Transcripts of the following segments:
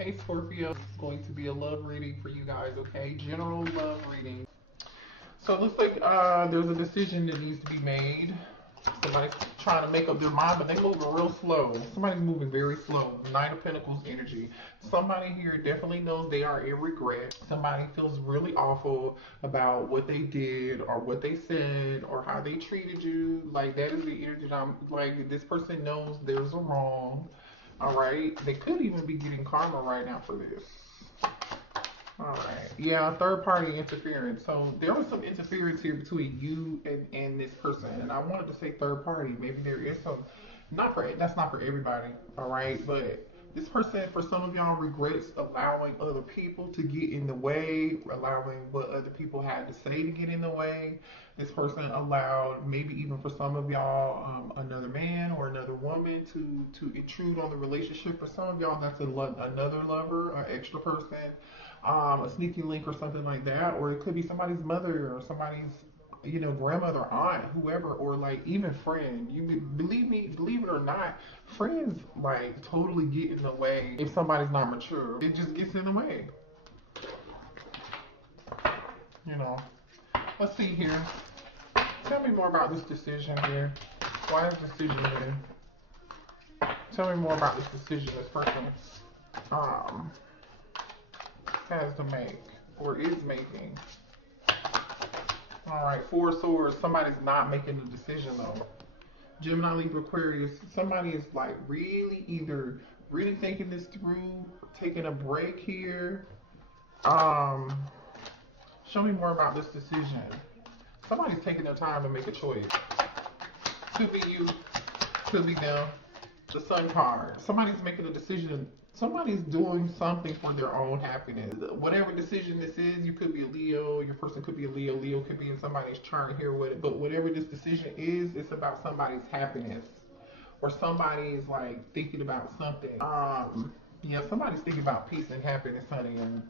Hey Scorpio, it's going to be a love reading for you guys, okay? General love reading. So it looks like there's a decision that needs to be made. Somebody's trying to make up their mind, but they're moving real slow. Somebody's moving very slow. Nine of Pentacles energy. Somebody here definitely knows they are in regret. Somebody feels really awful about what they did or what they said or how they treated you. Like that is the energy that I'm like this person knows there's a wrong. All right. They could even be getting karma right now for this. All right. Yeah, third party interference. So there was some interference here between you and this person. And I wanted to say third party. Maybe there is some that's not for everybody. All right. But this person, for some of y'all, regrets allowing other people to get in the way, allowing what other people had to say to get in the way. This person allowed, maybe even for some of y'all, another man or another woman to intrude on the relationship. For some of y'all, that's another lover, an extra person, a sneaky link or something like that. Or it could be somebody's mother or somebody's grandmother, aunt, whoever, or like even friend. Believe me, believe it or not, friends like totally get in the way if somebody's not mature. It just gets in the way. You know. Let's see here. Tell me more about this decision here. Why is decision here? Tell me more about this decision this person has to make or is making. All right, Four of Swords. Somebody's not making the decision though. Gemini, Libra, Aquarius. Somebody is like either really thinking this through, taking a break here. Show me more about this decision. Somebody's taking their time to make a choice. Could be you, could be them. The Sun card. Somebody's making a decision. Somebody's doing something for their own happiness. Whatever decision this is, you could be a Leo. Your person could be a Leo. Leo could be in somebody's chart here with it. But whatever this decision is, it's about somebody's happiness, or somebody's like thinking about something. Yeah, somebody's thinking about peace and happiness, honey. And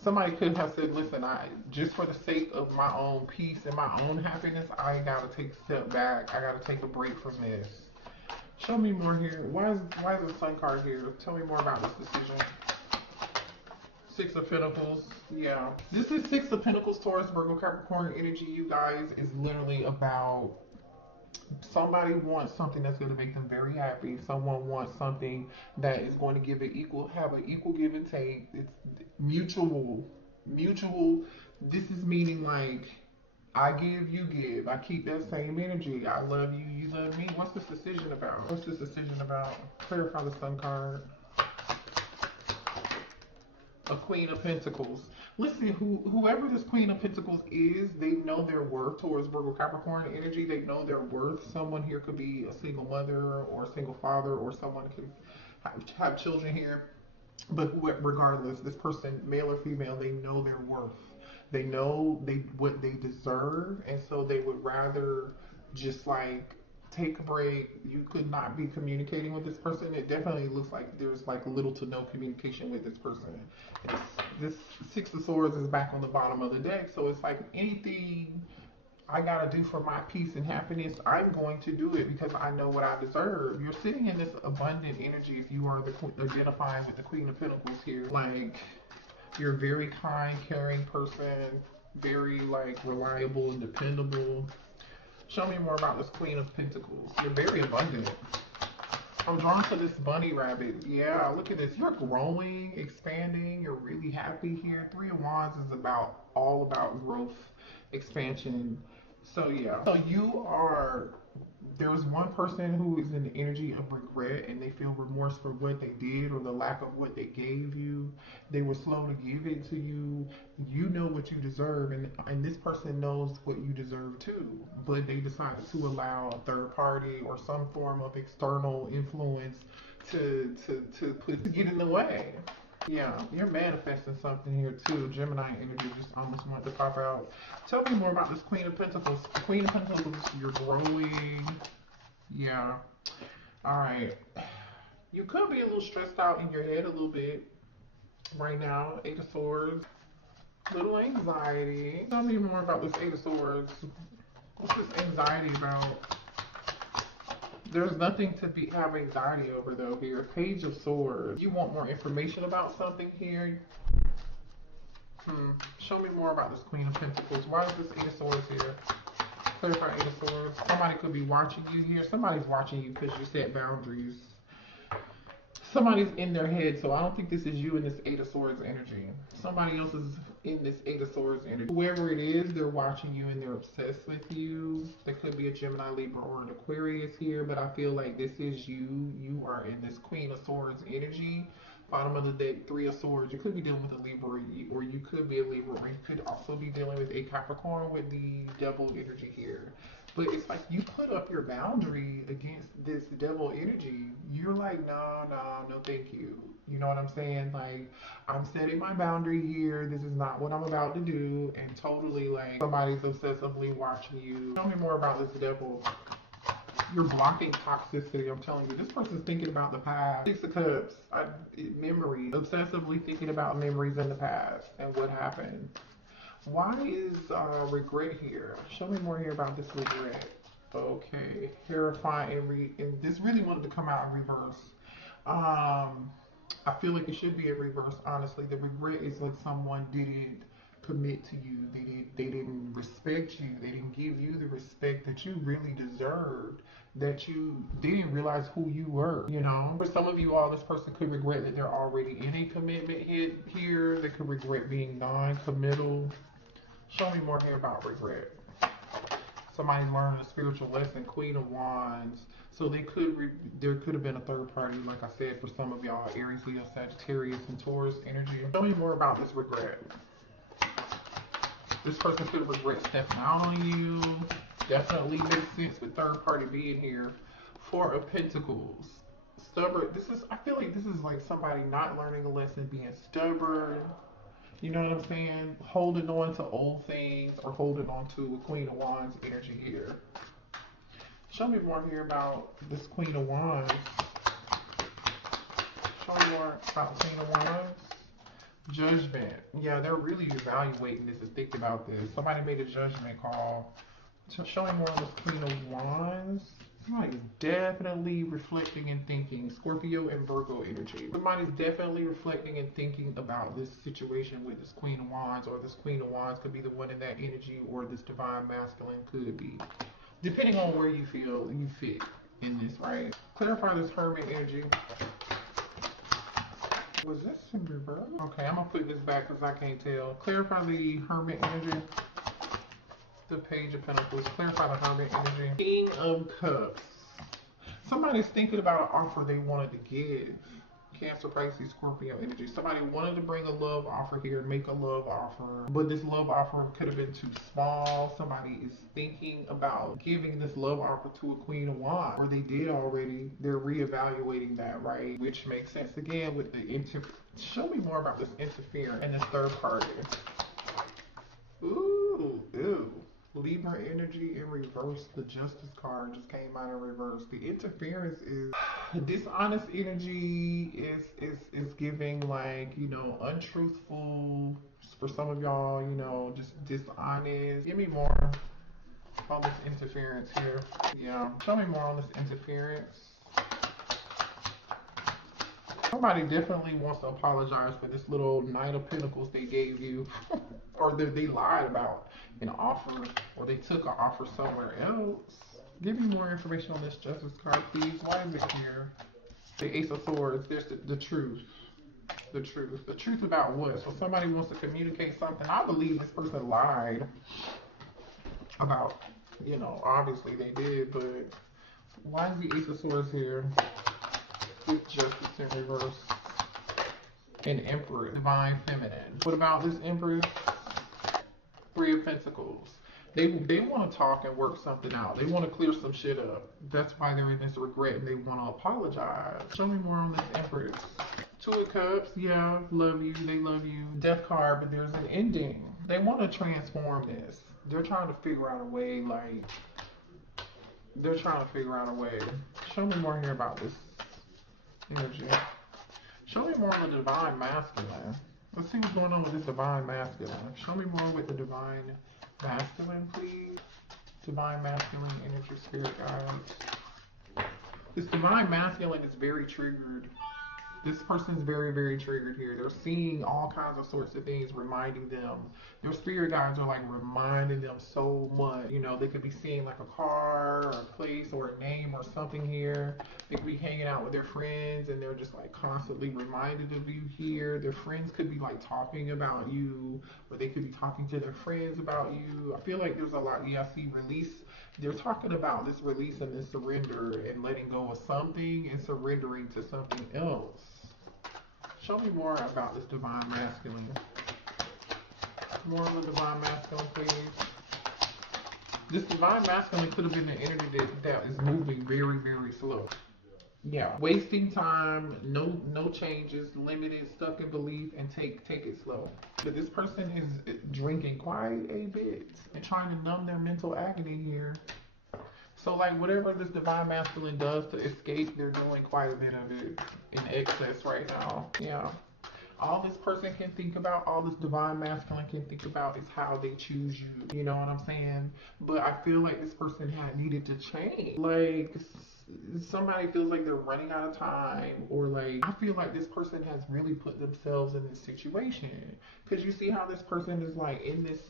somebody could have said, "Listen, just for the sake of my own peace and my own happiness, I gotta take a step back. I gotta take a break from this." Show me more here. Why is the Sun card here? Tell me more about this decision. Six of Pentacles. Yeah. This is Six of Pentacles, Taurus, Virgo, Capricorn energy, you guys, is literally about somebody wants something that's going to make them very happy. Someone wants something that is going to have an equal give and take. It's mutual. Mutual. This is meaning like I give, you give. I keep that same energy. I love you, you love me. What's this decision about? What's this decision about? Clarify the Sun card. A Queen of Pentacles. Listen, whoever this Queen of Pentacles is, they know their worth. Towards Virgo, Capricorn energy, they know their worth. Someone here could be a single mother or a single father, or someone can have children here. But regardless, this person, male or female, they know their worth. They know what they deserve, and so they would rather just like take a break. You could not be communicating with this person. It definitely looks like there's like little to no communication with this person. This Six of Swords is back on the bottom of the deck, so it's like anything I gotta do for my peace and happiness, I'm going to do it because I know what I deserve. You're sitting in this abundant energy if you are identifying with the Queen of Pentacles here. Like, you're a very kind, caring person, very like reliable and dependable. Show me more about this Queen of Pentacles. You're very abundant. I'm drawn to this bunny rabbit. Yeah, look at this. You're growing, expanding. You're really happy here. Three of Wands is all about growth, expansion. So yeah. So there's one person who is in the energy of regret and they feel remorse for what they did or the lack of what they gave you. They were slow to give it to you. You know what you deserve, and this person knows what you deserve too. But they decided to allow a third party or some form of external influence to get in the way. Yeah, you're manifesting something here too. Gemini energy just almost wanted to pop out. Tell me more about this Queen of Pentacles. Queen of Pentacles, you're growing. Yeah. All right. You could be a little stressed out in your head a little bit right now. Eight of Swords. Little anxiety. Tell me more about this Eight of Swords. What's this anxiety about? There's nothing to have anxiety over though here. Page of Swords. You want more information about something here? Show me more about this Queen of Pentacles. Why is this Eight of Swords here? Clarify Eight of Swords. Somebody could be watching you here. Somebody's watching you because you set boundaries. Somebody's in their head, so I don't think this is you in this Eight of Swords energy. Somebody else is in this Eight of Swords energy. Whoever it is, they're watching you and they're obsessed with you. There could be a Gemini, Libra, or an Aquarius here, but I feel like this is you. You are in this Queen of Swords energy. Bottom of the deck, Three of Swords. You could be dealing with a Libra, or you could be a Libra, or you could also be dealing with a Capricorn with the Devil energy here. But it's like you put up your boundary against this Devil energy. You're like, no, thank you. You know what I'm saying? Like, I'm setting my boundary here. This is not what I'm about to do. And totally, like, somebody's obsessively watching you. Tell me more about this Devil. You're blocking toxicity. I'm telling you, this person's thinking about the past. Six of Cups, memories, obsessively thinking about memories in the past and what happened. Why is regret here? Show me more here about this regret. Okay, terrifying, and this really wanted to come out in reverse. I feel like it should be in reverse. Honestly, the regret is like someone didn't commit to you. They didn't respect you. They didn't give you the respect that you really deserved. They didn't realize who you were. You know, for some of you all, this person could regret that they're already in a commitment here. They could regret being non-committal. Show me more here about regret. Somebody's learning a spiritual lesson. Queen of Wands. So there could have been a third party, like I said, for some of y'all, Aries, Leo, Sagittarius, and Taurus energy. Show me more about this regret. This person could regret stepping out on you. Definitely makes sense with third party being here. Four of Pentacles. Stubborn. I feel like this is like somebody not learning a lesson, being stubborn. You know what I'm saying? Holding on to old things or holding on to a Queen of Wands energy here. Show me more here about this Queen of Wands. Show me more about Queen of Wands. Judgment. Yeah, they're really evaluating this and thinking about this. Somebody made a judgment call. So showing more of this Queen of Wands. Somebody's definitely reflecting and thinking. Scorpio and Virgo energy. Somebody's definitely reflecting and thinking about this situation with this Queen of Wands, or this Queen of Wands could be the one in that energy, or this Divine Masculine could be. Depending on where you feel you fit in this, right? Clarify this Hermit energy. Was this in reverse? Okay, I'm gonna put this back because I can't tell. Clarify the Hermit energy. The Page of Pentacles. Clarify the Hermit energy. King of Cups. Somebody's thinking about an offer they wanted to give. Cancer, Pisces, Scorpio energy. Somebody wanted to bring a love offer here, make a love offer, but this love offer could have been too small. Somebody is thinking about giving this love offer to a Queen of Wands, or they did already. They're reevaluating that, right? Which makes sense again with the show me more about this interference and this third party. Ooh, ew. Libra energy in reverse. The Justice card just came out in reverse. The interference is dishonest energy. Is giving, like, you know, untruthful. For some of y'all, you know, just dishonest. Give me more on this interference here. Yeah, show me more on this interference. Somebody definitely wants to apologize for this little Knight of Pentacles they gave you, or they lied about an offer, or they took an offer somewhere else. Give me more information on this Justice card, please. Why is it here? The Ace of Swords. There's the truth. The truth. The truth about what? So somebody wants to communicate something. I believe this person lied about, you know, obviously they did, but why is the Ace of Swords here? With Justice in reverse. An Emperor, Divine Feminine. What about this Empress? Three of Pentacles. They want to talk and work something out. They want to clear some shit up. That's why they're in this regret and they want to apologize. Show me more on this Empress. Two of Cups. Yeah, love you. They love you. Death card, but there's an ending. They want to transform this. They're trying to figure out a way, like, they're trying to figure out a way. Show me more here about this energy. Show me more on the Divine Masculine. Let's see what's going on with this Divine Masculine. Show me more with the Divine Masculine, please. Divine Masculine energy, spirit guides. This divine masculine is very triggered. This person's very, very triggered here. They're seeing all kinds of sorts of things, reminding them. Their spirit guides are like reminding them so much. You know, they could be seeing like a car or a place or a name or something here. They could be hanging out with their friends and they're just like constantly reminded of you here. Their friends could be like talking about you, or they could be talking to their friends about you. I feel like there's a lot. Yeah, I see release. They're talking about this release and this surrender and letting go of something and surrendering to something else. Show me more about this divine masculine. More of the divine masculine, please. This divine masculine could have been the energy that is moving very, very slow. Yeah, wasting time, no changes, limited, stuck in belief, and take it slow. But this person is drinking quite a bit and trying to numb their mental agony here. So like whatever this divine masculine does to escape, they're doing quite a bit of it in excess right now. Yeah. All this person can think about, all this divine masculine can think about is how they choose you. You know what I'm saying? But I feel like this person had needed to change. Like somebody feels like they're running out of time, or like I feel like this person has really put themselves in this situation. Cause you see how this person is like in this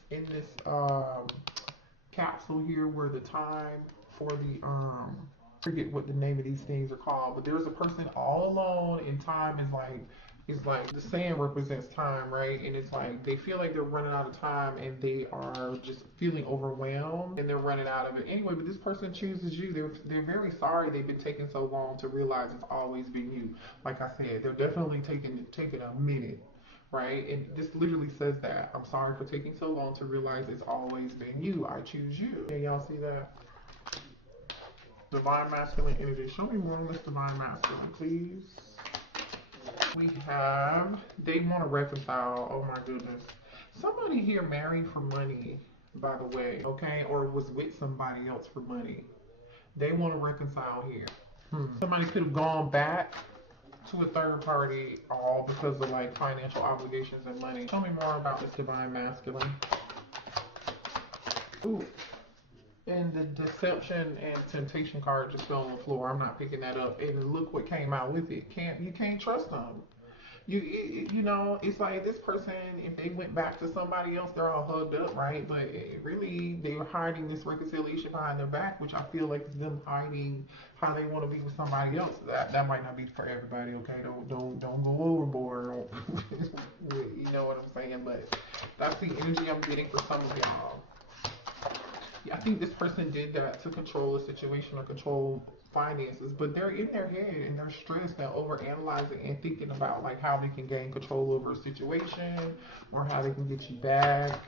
capsule here where the time for the forget what the name of these things are called, but there's a person all alone and time is like, it's like the sand represents time, right? And it's like they feel like they're running out of time and they are just feeling overwhelmed and they're running out of it anyway. But this person chooses you. They're very sorry they've been taking so long to realize it's always been you. Like I said, they're definitely taking a minute, right? And this literally says that I'm sorry for taking so long to realize it's always been you. I choose you. Yeah, y'all see that? Divine masculine energy. Show me more on this divine masculine, please. We have, they want to reconcile. Oh my goodness. Somebody here married for money, by the way, okay? Or was with somebody else for money. They want to reconcile here. Somebody could have gone back to a third party all because of like financial obligations and money. Tell me more about this divine masculine. Ooh. And the deception and temptation card just fell on the floor. I'm not picking that up. And look what came out with it. You can't trust them. You know, it's like this person, if they went back to somebody else, they're all hugged up, right? But really, they were hiding this reconciliation behind their back, which I feel like is them hiding how they want to be with somebody else. That might not be for everybody, okay? Don't go overboard. You know what I'm saying? But that's the energy I'm getting for some of y'all. I think this person did that to control the situation or control finances, but they're in their head and they're stressed and overanalyzing and thinking about like how they can gain control over a situation or how they can get you back,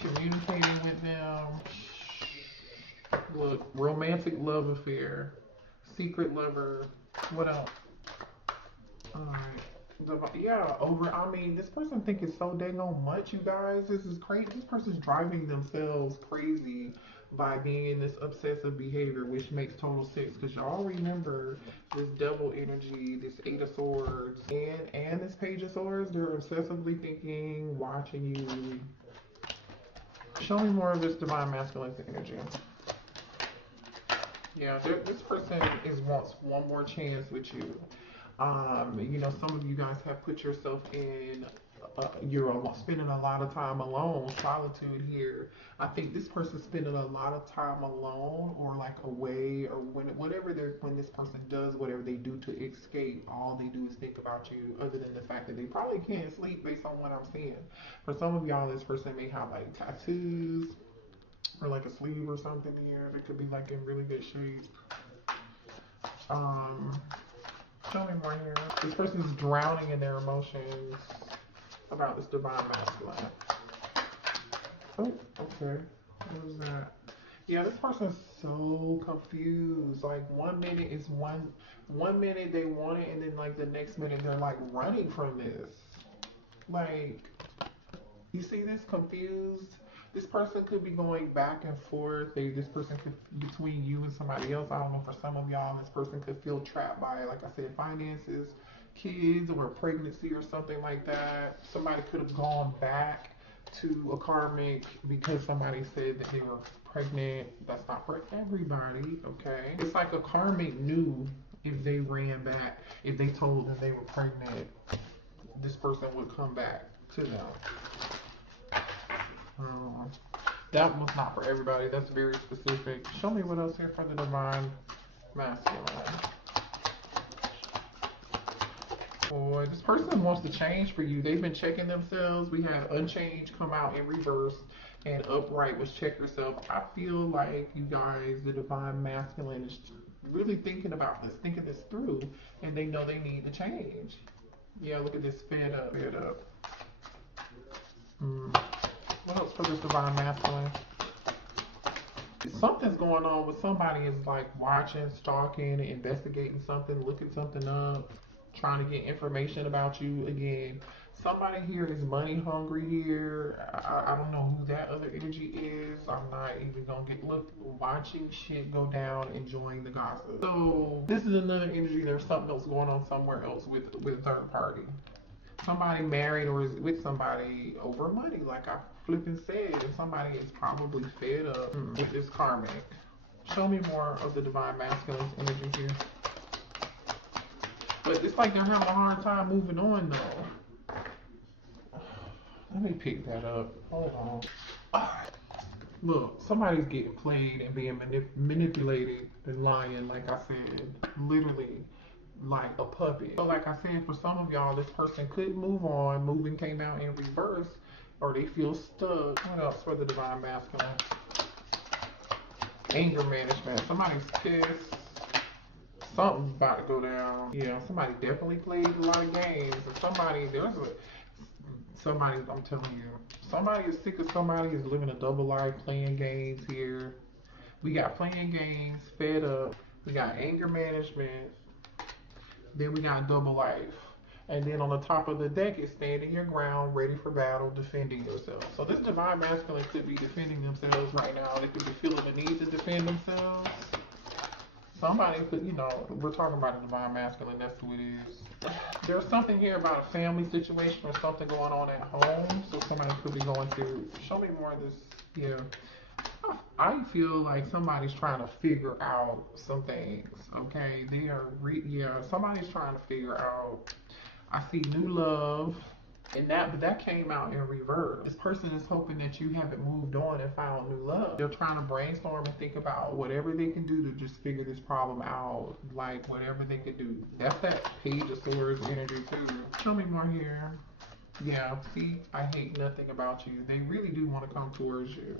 communicating with them. Look, romantic love affair, secret lover. What else? Alright. Yeah, I mean, this person thinking so dang on much, you guys. This is crazy. This person's driving themselves crazy by being in this obsessive behavior, which makes total sense because y'all remember this devil energy, this Eight of Swords, and this Page of Swords. They're obsessively thinking, watching you. Show me more of this divine masculine energy. Yeah, this person wants one more chance with you. You know, some of you guys have put yourself in, you're spending a lot of time alone, solitude here. I think this person's spending a lot of time alone or like away or when this person does whatever they do to escape, all they do is think about you other than the fact that they probably can't sleep based on what I'm seeing. For some of y'all, this person may have like tattoos or like a sleeve or something here. They could be like in really good shape. Show me more here. This person's drowning in their emotions about this divine masculine. Oh, okay. What was that? Yeah, this person's so confused. Like one minute is one minute they want it, and then like the next minute they're like running from this. Like, you see this confused? This person could be going back and forth. This person could, between you and somebody else. I don't know, for some of y'all, this person could feel trapped by, like I said, finances, kids, or pregnancy or something like that. Somebody could have gone back to a karmic because somebody said that they were pregnant. That's not for everybody, okay? It's like a karmic knew if they ran back, if they told them they were pregnant, this person would come back to them. That was not for everybody. That's very specific. Show me what else here for the divine masculine. Boy, this person wants to change for you. They've been checking themselves. We had unchanged come out in reverse, and upright was check yourself. I feel like you guys, the divine masculine, is really thinking about this, thinking this through, and they know they need to change. Yeah, look at this, fed up, fed up. What else for this divine masculine? Something's going on with somebody is like watching, stalking, investigating something, looking something up, trying to get information about you again. Somebody here is money hungry here. I don't know who that other energy is. I'm not even gonna watching shit go down, enjoying the gossip. So this is another energy. There's something else going on somewhere else with third party. Somebody married or is with somebody over money, like I flipping said, and somebody is probably fed up with this karmic. Show me more of the divine masculine energy here. But it's like they're having a hard time moving on though. Let me pick that up. Hold on. Look, somebody's getting played and being manipulated and lying, like I said, literally like a puppet. So like I said, for some of y'all, this person could move on. Moving came out in reverse, or they feel stuck. What else for the divine masculine? Anger management. Somebody's pissed. Something's about to go down. Yeah, somebody definitely played a lot of games. And somebody, I'm telling you, somebody is sick of somebody, is living a double life, playing games here. We got playing games, fed up. We got anger management. Then we got double life. And then on the top of the deck is standing your ground, ready for battle, defending yourself. So this divine masculine could be defending themselves right now. They could be feeling the need to defend themselves. Somebody could, you know, we're talking about a divine masculine, that's who it is. There's something here about a family situation or something going on at home. So somebody could be going through, show me more of this here. I feel like somebody's trying to figure out some things, okay? They are, somebody's trying to figure out. I see new love, and that came out in reverse. This person is hoping that you haven't moved on and found new love. They're trying to brainstorm and think about whatever they can do to just figure this problem out, like whatever they could do. That's that Page of Swords energy too. Show me more here. Yeah, see, I hate nothing about you. They really do want to come towards you.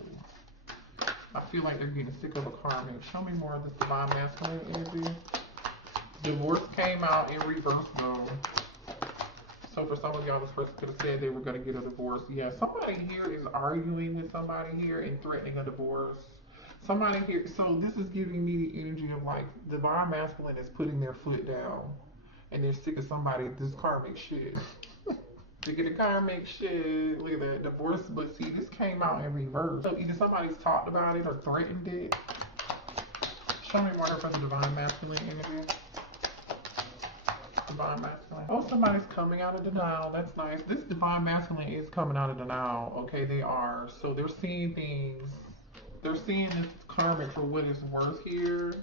I feel like they're getting sick of a karmic. Show me more of this divine masculine energy. Divorce came out in reverse though. So for some of y'all, this person could have said they were going to get a divorce. Yeah, somebody here is arguing with somebody here and threatening a divorce. Somebody here, so this is giving me the energy of like divine masculine is putting their foot down and they're sick of somebody, this karmic shit. They get a karmic shit, look at that, divorce, but see, this came out in reverse. So either somebody's talked about it or threatened it. Show me more for the divine masculine energy. Divine masculine. Oh, somebody's coming out of denial. That's nice. This divine masculine is coming out of denial. Okay, they are. So they're seeing things. They're seeing this karmic for what it's worth here.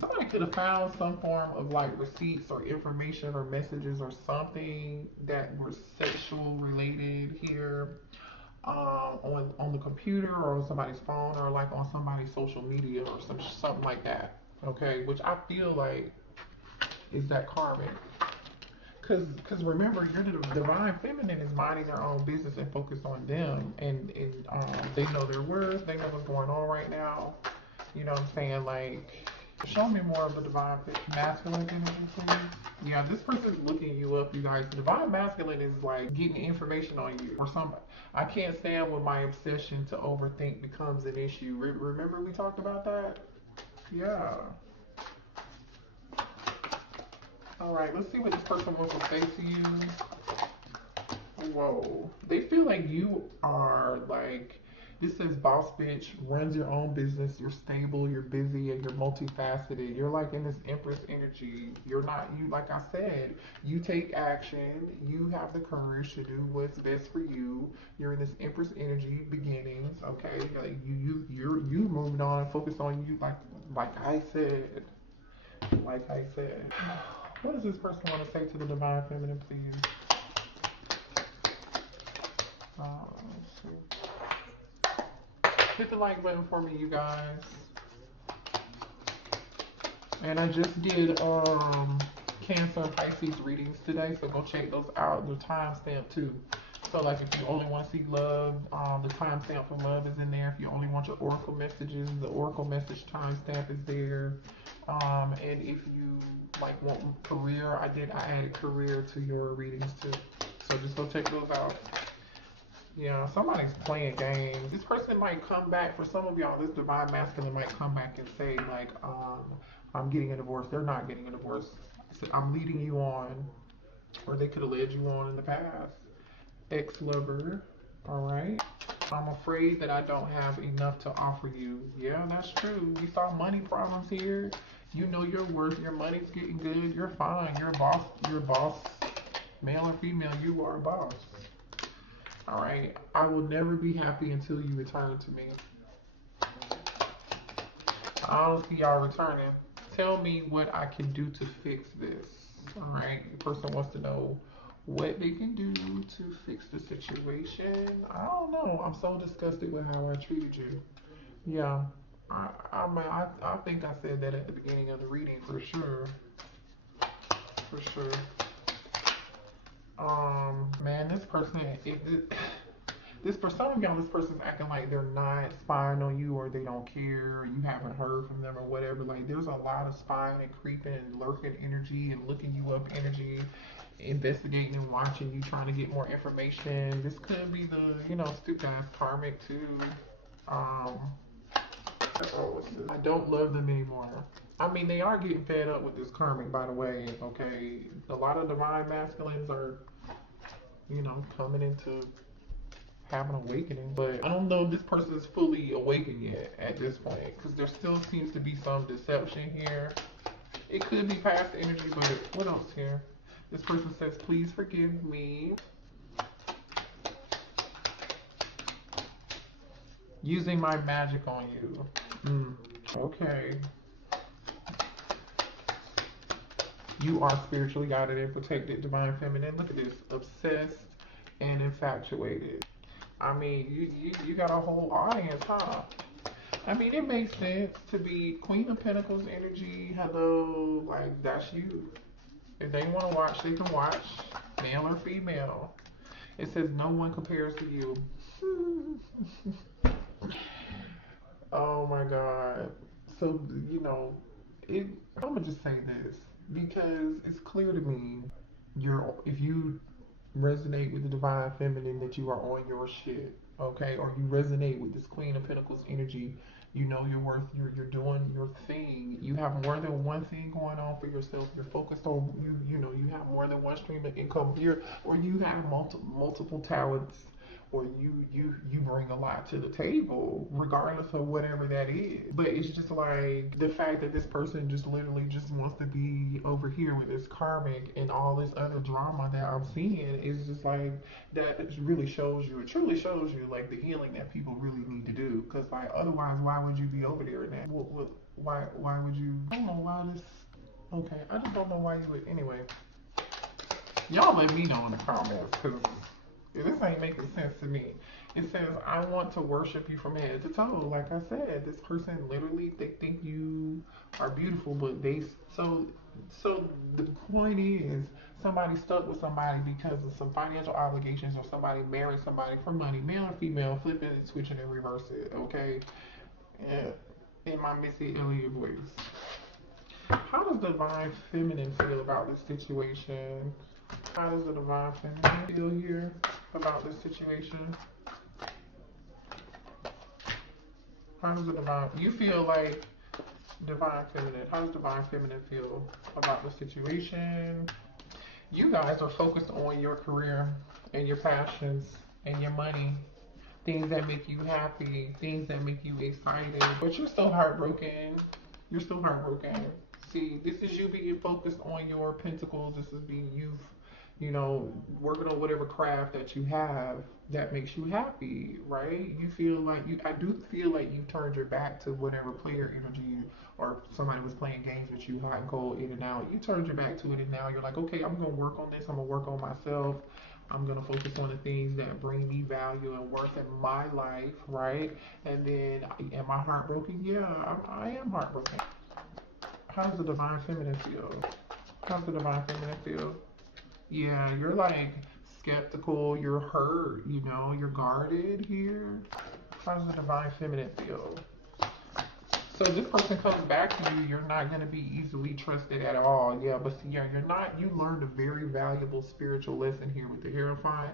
Somebody could have found some form of like receipts or information or messages or something that were sexual related here. On the computer or on somebody's phone or like on somebody's social media or something like that. Okay, which I feel like is that karmic. Cause remember, you're the divine feminine is minding their own business and focused on them, and they know their worth, they know what's going on right now. You know what I'm saying? Like, show me more of the divine masculine energy, please. Yeah, this person's looking you up, you guys. The divine masculine is like getting information on you or somebody. I can't stand when my obsession to overthink becomes an issue. Remember we talked about that? Yeah. All right, let's see what this person wants to say to you. Whoa. They feel like you are like, This says boss bitch, runs your own business, you're stable, you're busy, and you're multifaceted. You're like in this Empress energy. You're not, you, like I said, you take action, you have the courage to do what's best for you. You're in this Empress energy beginnings, okay? Like you moved on, focus on you, like I said. Like I said. What does this person want to say to the Divine Feminine, please? Let's see. Hit the like button for me, you guys. And I just did Cancer and Pisces readings today, so go check those out. The timestamp too. So like if you only want to see love, the timestamp for love is in there. If you only want your oracle messages, the oracle message timestamp is there. And if you like want career, I added career to your readings too. So just go check those out. Yeah, somebody's playing games. This person might come back, for some of y'all, this divine masculine might come back and say like, I'm getting a divorce. They're not getting a divorce. I'm leading you on, or they could have led you on in the past. Ex-lover, all right. I'm afraid that I don't have enough to offer you. Yeah, that's true. We saw money problems here. You know your worth. Your money's getting good. You're fine. You're a boss. You're a boss. Male or female, you are a boss. All right. I will never be happy until you return to me. I don't see y'all returning. Tell me what I can do to fix this. All right. The person wants to know what they can do to fix the situation. I don't know. I'm so disgusted with how I treated you. Yeah. I think I said that at the beginning of the reading for sure. For sure. Man, this person, for some of y'all, this person's acting like they're not spying on you, or they don't care, or you haven't heard from them or whatever. Like there's a lot of spying and creeping and lurking energy and looking you up energy, investigating and watching you, trying to get more information. This could be the, stupid ass karmic too. I don't love them anymore. I mean, they are getting fed up with this karmic, by the way, okay? A lot of divine masculines are, coming into having an awakening, but I don't know if this person is fully awakened yet at this point, because there still seems to be some deception here. It could be past energy, but what else here? This person says, please forgive me. Using my magic on you. Okay. You are spiritually guided and protected, divine feminine. Look at this. Obsessed and infatuated. I mean, you got a whole audience, huh? I mean, it makes sense to be Queen of Pentacles energy. Hello, like, that's you. If they want to watch, they can watch. Male or female. It says no one compares to you. Oh my God. So, I'm going to just say this, because it's clear to me, if you resonate with the divine feminine, that you are on your shit, okay? Or you resonate with this Queen of Pentacles energy, you know your worth, you're doing your thing. You have more than one thing going on for yourself. You're focused on, you have more than one stream of income here, or you have multiple talents, or you bring a lot to the table, regardless of whatever that is. But it's just like the fact that this person just literally just wants to be over here with this karmic and all this other drama that I'm seeing is just like, that really shows you, it truly shows you like the healing that people really need to do. Because like otherwise, why would you be over there in that? Why would you? I don't know why this. Okay, I just don't know why you would. Anyway, y'all let me know in the comments, because this ain't making sense to me. It says, I want to worship you from head to toe. Like I said, this person literally, they think you are beautiful, but so the point is, somebody stuck with somebody because of some financial obligations, or somebody married somebody for money, male or female, flip it and switch it and reverse it, okay? In my Missy Elliott voice. How does the divine feminine feel about this situation? How does the divine feminine feel here about this situation? How does you feel like divine feminine, how does divine feminine feel about the situation? You guys are focused on your career and your passions and your money. things that make you happy, things that make you excited, but you're still heartbroken. You're still heartbroken. See, this is you being focused on your pentacles. This is being you know, working on whatever craft that you have that makes you happy, right? You feel like I do feel like you turned your back to whatever player energy or somebody was playing games with you, hot and cold, in and out. You turned your back to it, and now you're like, okay, I'm gonna work on this. I'm gonna work on myself. I'm gonna focus on the things that bring me value and worth in my life, right? And then, am I heartbroken? Yeah, I am heartbroken. How does the divine feminine feel? How does the divine feminine feel? Yeah, you're like skeptical, you're hurt, you know, you're guarded here. How does the divine feminine feel? So this person comes back to you, you're not going to be easily trusted at all. Yeah, but see, yeah, you're not, you learned a very valuable spiritual lesson here with the Hierophant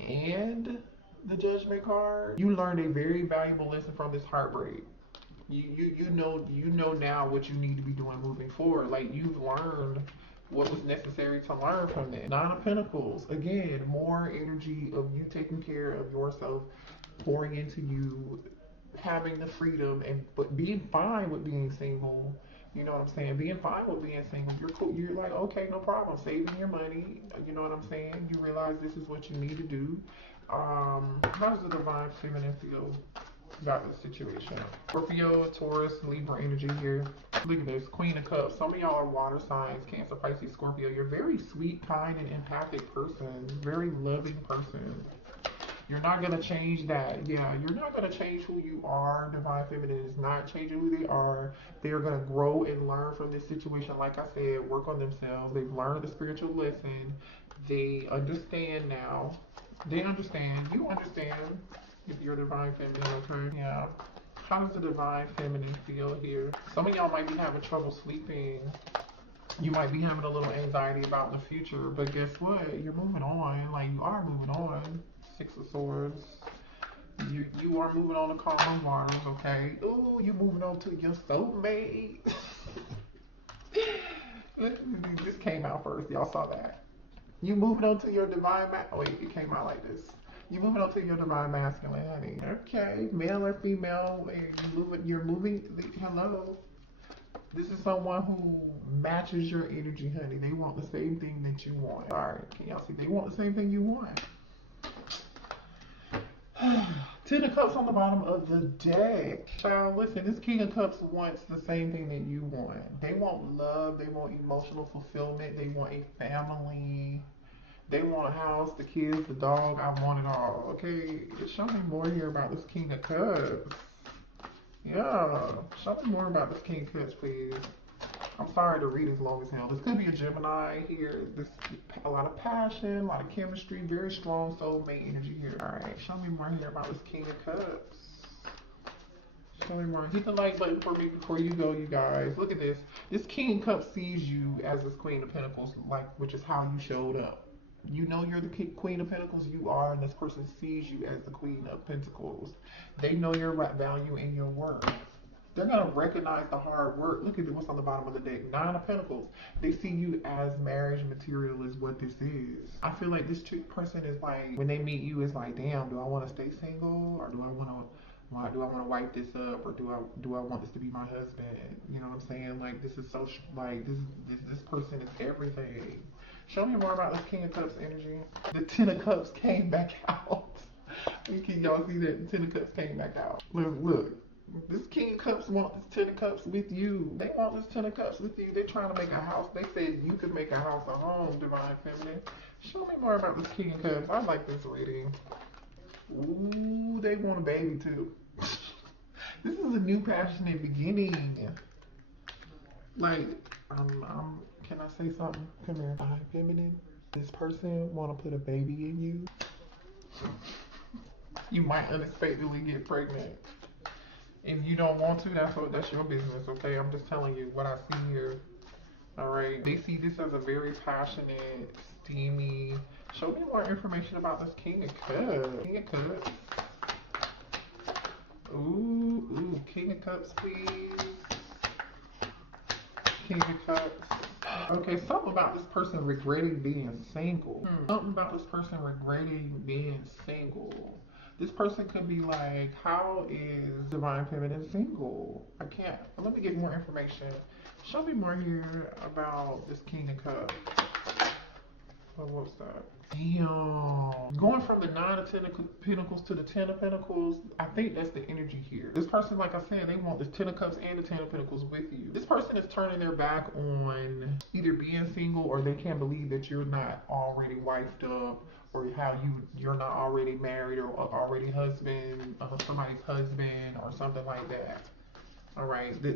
and the Judgment card. You learned a very valuable lesson from this heartbreak. You know now what you need to be doing moving forward. Like, you've learned what was necessary to learn from it. Nine of Pentacles, again, more energy of you taking care of yourself, pouring into you, having the freedom, and but being fine with being single. You know what I'm saying? Being fine with being single. You're cool. You're like, okay, no problem. Saving your money. You know what I'm saying? You realize this is what you need to do. How does the divine feminine feel about this situation? Scorpio, Taurus, Libra energy here. Look at this, Queen of Cups. Some of y'all are water signs, Cancer, Pisces, Scorpio. You're a very sweet, kind, and empathic person. Very loving person. You're not going to change that. Yeah, you're not going to change who you are. Divine Feminine is not changing who they are. They are going to grow and learn from this situation. Like I said, work on themselves. They've learned the spiritual lesson. They understand now. They understand. You understand if you're Divine Feminine, okay? Yeah. How does the Divine Feminine feel here? Some of y'all might be having trouble sleeping. You might be having a little anxiety about the future, but guess what? You're moving on. Like, you are moving on. Six of Swords. You are moving on to calmer waters, okay? Ooh, you moving on to your soulmate. This came out first. Y'all saw that. You moving on to your divine wait, it came out like this. You moving on to your divine masculine, honey. Okay, male or female, you're moving. Hello. This is someone who matches your energy, honey. They want the same thing that you want. All right, can y'all see? They want the same thing you want. Ten of Cups on the bottom of the deck. Child, listen, this King of Cups wants the same thing that you want. They want love. They want emotional fulfillment. They want a family. They want a house, the kids, the dog. I want it all. Okay, show me more here about this King of Cups. Yeah, show me more about this King of Cups, please. I'm sorry to read as long as hell. This could be a Gemini here. This a lot of passion, a lot of chemistry, very strong soulmate energy here. All right, show me more here about this King of Cups. Show me more. Hit the like button for me before you go, you guys. Look at this. This King of Cups sees you as this Queen of Pentacles, like, which is how you showed up. You know you're the Queen of Pentacles, you are, and this person sees you as the Queen of Pentacles. They know your value and your worth. They're going to recognize the hard work. Look at what's on the bottom of the deck. Nine of Pentacles. They see you as marriage material is what this is. I feel like this person is like, when they meet you, it's like, damn, do I want to stay single? Or do I want to wipe this up? Or do I want this to be my husband? You know what I'm saying? Like, this is so, like, this person is everything. Show me more about this King of Cups energy. The Ten of Cups came back out. Can y'all see that? The Ten of Cups came back out. Look. This King of Cups want this Ten of Cups with you. They want this Ten of Cups with you. They're trying to make a house. They said you could make a house a home, Divine Feminine. Show me more about this King of Cups. I like this reading. Ooh, they want a baby too. This is a new passionate beginning. Like, can I say something? Come here, Divine Feminine. This person want to put a baby in you. You might unexpectedly get pregnant. If you don't want to, that's your business, okay? I'm just telling you what I see here. All right. They see this as a very passionate, steamy. Show me more information about this King of Cups. King of Cups. Ooh, King of Cups, please. King of Cups. Okay, something about this person regretting being single. Something about this person regretting being single. This person could be like, how is Divine Feminine single? I can't. Let me get more information. Show me more here about this King of Cups. Oh, what's that? Damn. Going from the Nine of Pentacles to the Ten of Pentacles, I think that's the energy here. This person, like I said, they want the Ten of Cups and the Ten of Pentacles with you. This person is turning their back on either being single, or they can't believe that you're not already wifed up, or how you're not already married, or already somebody's husband, or something like that. All right. The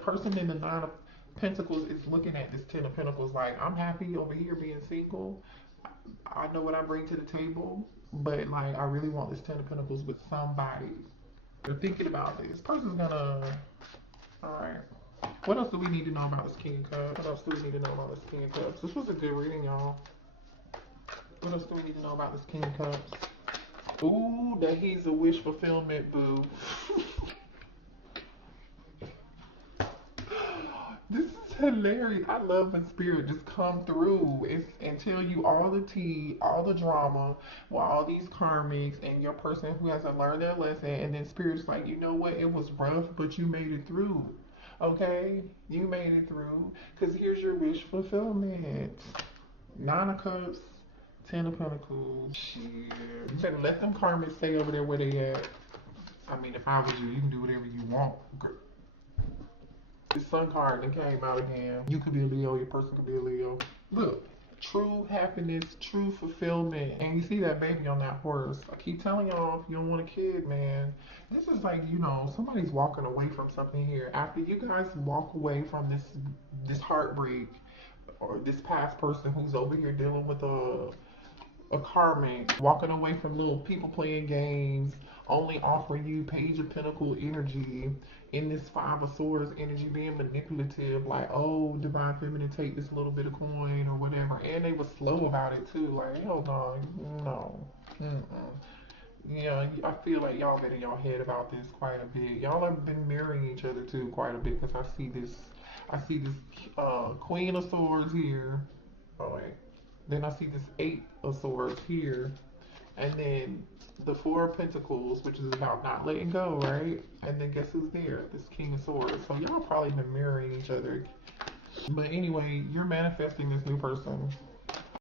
person in the Nine of Pentacles is looking at this Ten of Pentacles like, I'm happy over here being single. I know what I bring to the table, but like, I really want this Ten of Pentacles with somebody. They're thinking about this. This person's gonna. All right. What else do we need to know about this King of Cups? What else do we need to know about this King of Cups? This was a good reading, y'all. What else do we need to know about this King of Cups? Ooh, that he's a wish fulfillment, boo. This is hilarious. I love when spirit just come through and tell you all the tea, all the drama, with all these karmics and your person who hasn't learned their lesson, and then spirit's like, you know what, it was rough, but you made it through. Okay? You made it through. Because here's your wish fulfillment. Nine of Cups, Ten of Pentacles. Shit. You better let them karmics stay over there where they at. I mean, if I was you can do whatever you want. The Sun card that came out again. You could be a Leo, your person could be a Leo. Look, true happiness, true fulfillment. And you see that baby on that horse. I keep telling y'all, if you don't want a kid, man, this is like, you know, somebody's walking away from something here. After you guys walk away from this heartbreak, or this past person who's over here dealing with a karmic, walking away from little people playing games, only offering you Page of Pentacle energy, in this Five of Swords energy, being manipulative, like, oh, Divine Feminine, take this little bit of coin or whatever. And they were slow about it too, like, hold on, no. Yeah, I feel like y'all been in y'all head about this quite a bit. Y'all have been mirroring each other too quite a bit, because I see this Queen of Swords here. Oh wait. Then I see this Eight of Swords here. And then the Four of Pentacles, which is about not letting go, right? And then guess who's there? This King of Swords. So y'all probably been mirroring each other. But anyway, you're manifesting this new person.